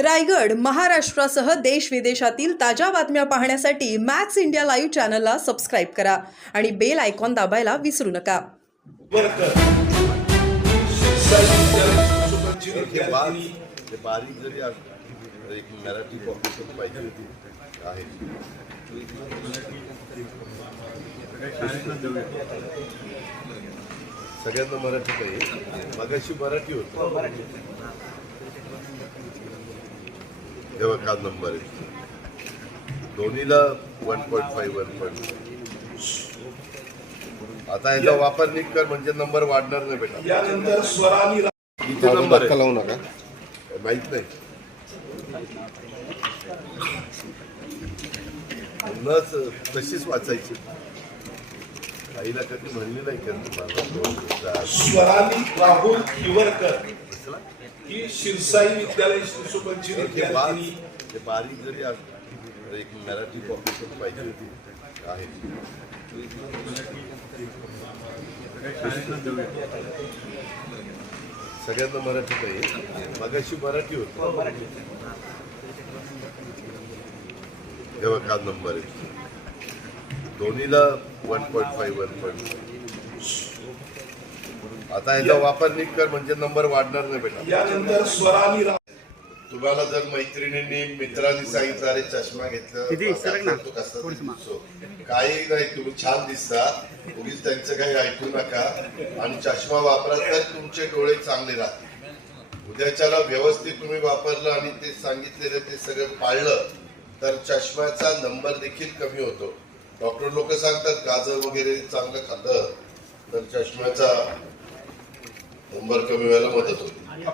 रायगड महाराष्ट्रासह देश विदेशातील ताज्या बातम्या पाहण्यासाठी मॅक्स इंडिया लाईव्ह चॅनलला सबस्क्राईब करा आणि बेल आयकॉन दाबायला विसरू नका. सगळ्यांना मराठी पाहिजे. मगाशी मराठी होत. तेव्हा नंबर आहे दोन्हीला one point five one point आता याचा वापर नीट कर म्हणजे नंबर वाढणार नाही बेटा. इथे नंबर आहे. लावू नका. माहीत नाही. नच तशीच वाचायची. आईला कधी म्हणली नाही का तुम्हाला. स्वराली राहुल हिवरकर ही शिरसाई विद्यालय बार विद्यार्थिनी ते बारीक जरी असलं एक मराठी कॉम्पिटिशन पाहिजे होती आहे. सगळ्यांना मराठी पाहिजे मगाशी मराठी होती. तेव्हा का नंबर आहे. दोन्हीला one point five one point आता याचा वापर नीट कर म्हणजे नंबर वाढणार नाही बेटा. यानंतर स्वराली रा- तुम्हाला जर मैत्रिणींनी मित्रांनी सांगितलं अरे चष्मा घेतला तो कसा दिसतो काही नाही तुम्ही छान दिसता. उगीच त्यांचं काही ऐकू नका. आणि चष्मा वापरा तर तुमचे डोळे चांगले राहतील. उद्याच्याला व्यवस्थित तुम्ही वापरलं आणि ते सांगितलेलं ते सगळं पाळलं तर चष्म्याचा नंबर देखील कमी होतो. डॉक्टर लोक सांगतात गाजर वगैरे चांगलं खाल्लं तर चष्म्याचा नंबर कमी व्हायला मदत होईल.